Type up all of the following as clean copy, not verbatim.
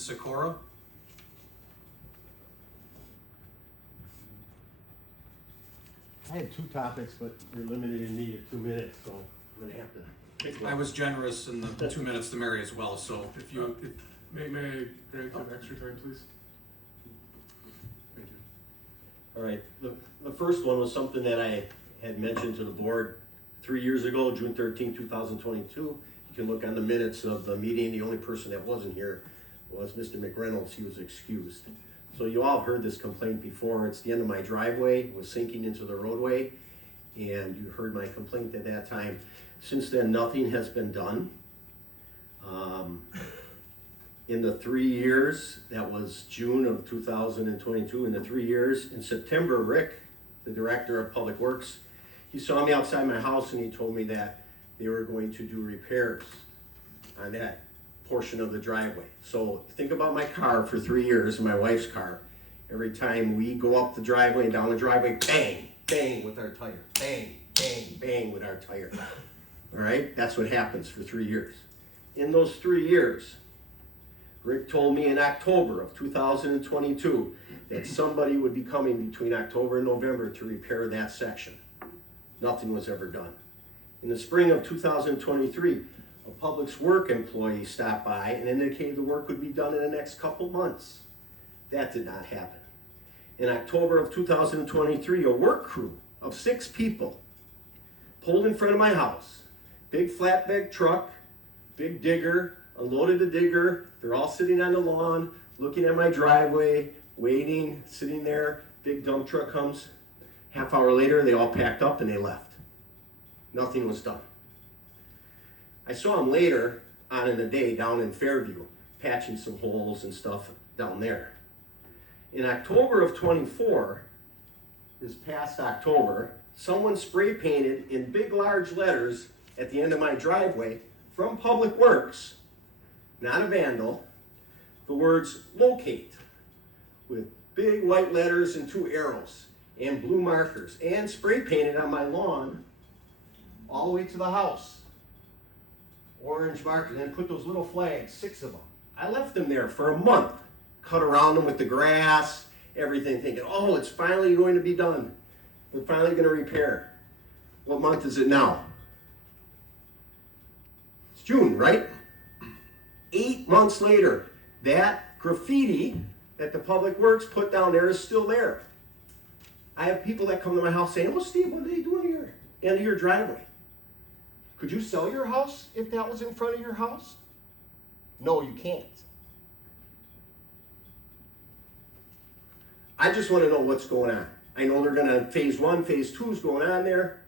Sikora. I had two topics, but you're limited in me to 2 minutes, so I'm gonna have to pick one. I was generous in the 2 minutes to Mary as well, so if you, May I grant some extra time, please? Thank you. All right, the first one was something that I had mentioned to the board 3 years ago, June 13, 2022. You can look on the minutes of the meeting. The only person that wasn't here was Mr. McReynolds. He was excused. So you all have heard this complaint before. It's the end of my driveway. It was sinking into the roadway, and you heard my complaint at that time. Since then, nothing has been done. In the 3 years, that was June of 2022, in the 3 years, in September, Rick, the director of Public Works, he saw me outside my house and he told me that they were going to do repairs on that portion of the driveway. So think about my car for 3 years, my wife's car. Every time we go up the driveway and down the driveway, bang, bang with our tire, bang, bang, bang with our tire. All right, that's what happens for 3 years. In those 3 years, Rick told me in October of 2022 that somebody would be coming between October and November to repair that section. Nothing was ever done. In the spring of 2023, a public works employee stopped by and indicated the work would be done in the next couple months. That did not happen. In October of 2023, a work crew of 6 people pulled in front of my house. Big flatbed truck, big digger, unloaded the digger. They're all sitting on the lawn, looking at my driveway, waiting, sitting there. Big dump truck comes. Half hour later, they all packed up and they left. Nothing was done. I saw them later on in the day down in Fairview, patching some holes and stuff down there. In October of 24, this past October, someone spray painted in big large letters at the end of my driveway from Public Works, not a vandal, the words locate with big white letters and 2 arrows and blue markers, and spray painted on my lawn all the way to the house. Orange markers, and put those little flags, 6 of them. I left them there for a month, cut around them with the grass, everything, thinking, oh, it's finally going to be done. We're finally going to repair. What month is it now? It's June, right? 8 months later, that graffiti that the Public Works put down there is still there. I have people that come to my house saying, oh, Steve, what are they doing here? End of your driveway. Could you sell your house if that was in front of your house? No, you can't. I just want to know what's going on. I know they're going to, phase 1, phase 2 is going on there.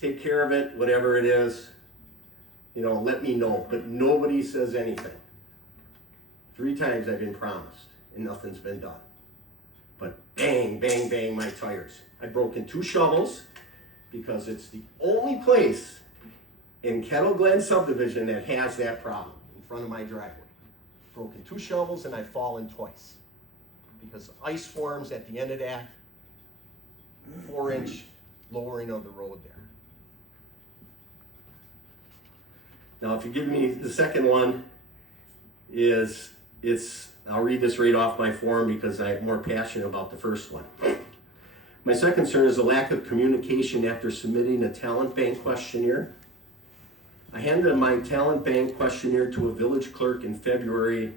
Take care of it, whatever it is. You know, let me know. But nobody says anything. 3 times I've been promised, and nothing's been done. But bang, bang, bang, my tires. I broke in 2 shovels because it's the only place in Kettle Glen subdivision that has that problem in front of my driveway. Broken 2 shovels and I've fallen twice because ice forms at the end of that 4-inch lowering of the road there. Now, if you give me the second one, I'll read this right off my form because I'm more passionate about the first one. My second concern is the lack of communication after submitting a talent bank questionnaire. I handed my talent bank questionnaire to a village clerk in February,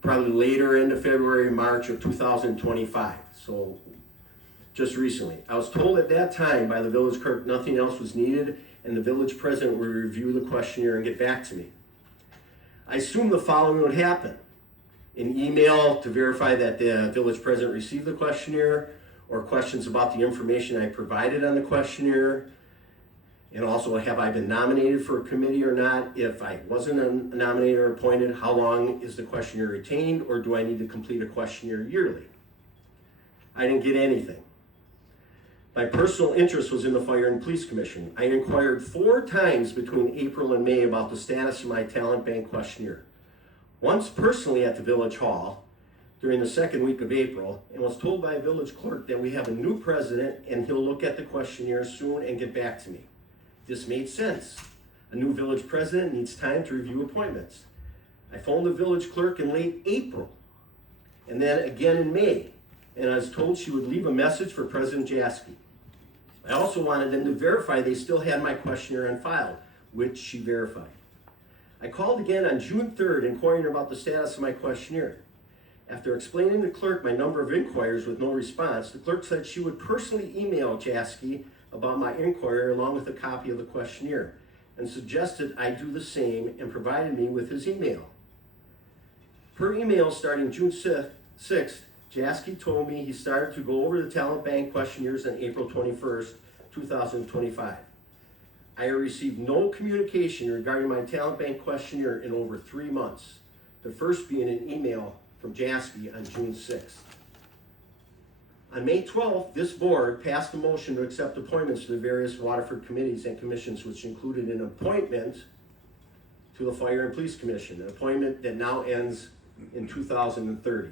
probably later into February, March of 2025. So just recently. I was told at that time by the village clerk nothing else was needed and the village president would review the questionnaire and get back to me. I assumed the following would happen: an email to verify that the village president received the questionnaire, or questions about the information I provided on the questionnaire, and also have I been nominated for a committee or not. If I wasn't nominated or appointed, how long is the questionnaire retained, or do I need to complete a questionnaire yearly? I didn't get anything. My personal interest was in the Fire and Police Commission. I inquired 4 times between April and May about the status of my talent bank questionnaire. Once personally at the Village Hall during the 2nd week of April, and was told by a village clerk that we have a new president and he'll look at the questionnaire soon and get back to me. This made sense. A new village president needs time to review appointments. I phoned the village clerk in late April, and then again in May, and I was told she would leave a message for President Jaski. I also wanted them to verify they still had my questionnaire on file, which she verified. I called again on June 3rd, inquiring about the status of my questionnaire. After explaining to the clerk my number of inquiries with no response, the clerk said she would personally email Jaski about my inquiry along with a copy of the questionnaire, and suggested I do the same and provided me with his email. Per email starting June 6th, Jaski told me he started to go over the talent bank questionnaires on April 21st, 2025. I have received no communication regarding my talent bank questionnaire in over 3 months, the first being an email from Jaski on June 6th. On May 12th, this board passed a motion to accept appointments to the various Waterford committees and commissions, which included an appointment to the Fire and Police Commission, an appointment that now ends in 2030.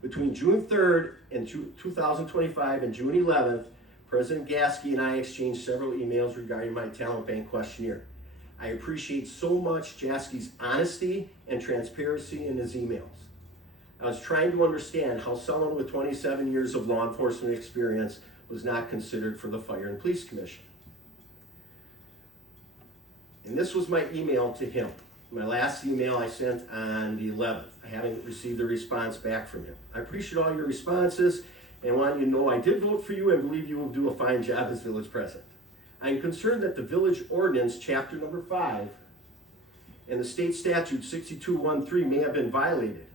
Between June 3rd and 2025 and June 11th, President Gaske and I exchanged several emails regarding my talent bank questionnaire. I appreciate so much Jaski's honesty and transparency in his emails. I was trying to understand how someone with 27 years of law enforcement experience was not considered for the Fire and Police Commission. And this was my email to him. My last email I sent on the 11th. I haven't received a response back from him. I appreciate all your responses and want you to know I did vote for you and believe you will do a fine job as village president. I am concerned that the village ordinance, chapter number 5, and the state statute 6213 may have been violated.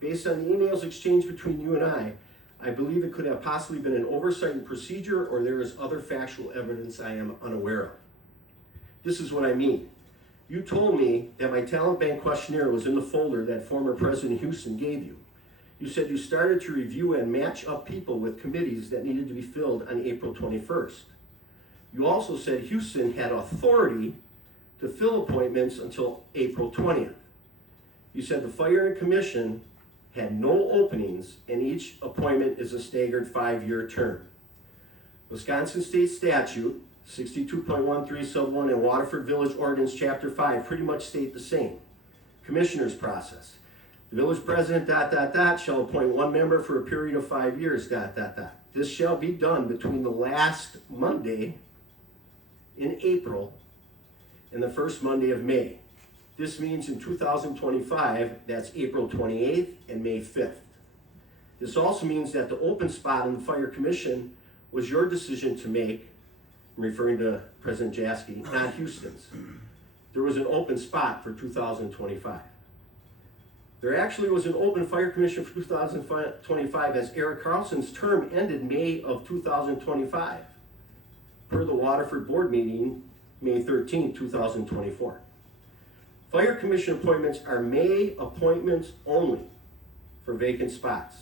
Based on the emails exchanged between you and I believe it could have possibly been an oversight in procedure or there is other factual evidence I am unaware of. This is what I mean. You told me that my talent bank questionnaire was in the folder that former President Houston gave you. You said you started to review and match up people with committees that needed to be filled on April 21st. You also said Houston had authority to fill appointments until April 20th. You said the Fire and Commission had no openings and each appointment is a staggered 5-year term. Wisconsin State Statute 62.13 sub 1 and Waterford Village Ordinance Chapter 5 pretty much state the same. Commissioner's process. The village president ... shall appoint one member for a period of 5 years ... This shall be done between the last Monday in April and the first Monday of May. This means in 2025, that's April 28th and May 5th. This also means that the open spot in the Fire Commission was your decision to make. I'm referring to President Jaski, not Houston's. There was an open spot for 2025. There actually was an open Fire Commission for 2025 as Eric Carlson's term ended May of 2025, per the Waterford Board meeting, May 13, 2024. Fire Commission appointments are May appointments only for vacant spots.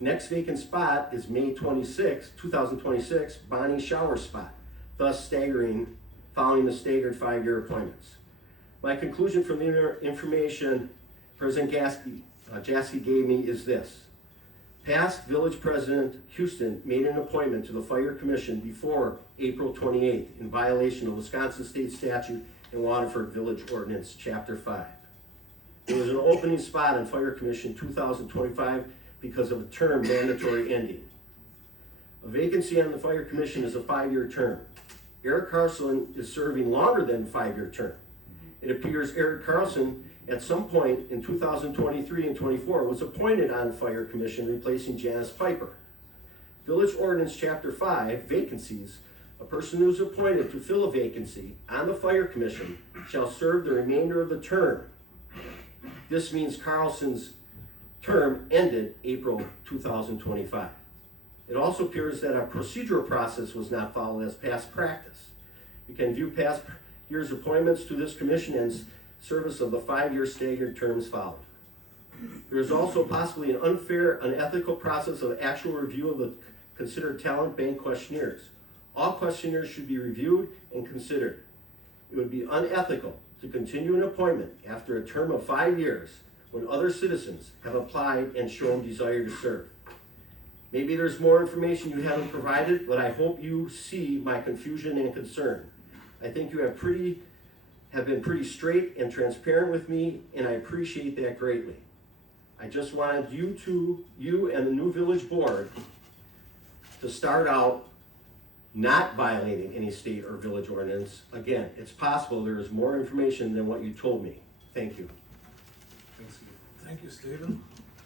Next vacant spot is May 26, 2026, Bonnie Shower spot, thus following the staggered 5-year appointments. My conclusion from the information President Jaski gave me is this. Past Village President Houston made an appointment to the Fire Commission before April 28th in violation of Wisconsin State Statute and Waterford Village Ordinance Chapter 5. There was an opening spot on Fire Commission 2025 because of a term mandatory ending. A vacancy on the Fire Commission is a 5-year term. Eric Carlson is serving longer than a 5-year term. It appears Eric Carlson at some point in 2023 and 24 was appointed on Fire Commission replacing Janice Piper. Village Ordinance Chapter 5, vacancies. A person who is appointed to fill a vacancy on the Fire Commission shall serve the remainder of the term. This means Carlson's term ended April 2025. It also appears that a procedural process was not followed as past practice. You can view past year's appointments to this commission as service of the 5-year staggered terms followed. There is also possibly an unfair, unethical process of actual review of the considered talent bank questionnaires. All questionnaires should be reviewed and considered. It would be unethical to continue an appointment after a term of 5 years when other citizens have applied and shown desire to serve. Maybe there's more information you haven't provided, but I hope you see my confusion and concern. I think you have pretty have been pretty straight and transparent with me, and I appreciate that greatly. I just wanted you and the new village board to start out not violating any state or village ordinance. Again, it's possible there is more information than what you told me. Thank you. Thanks, Steve. Thank you, Stephen.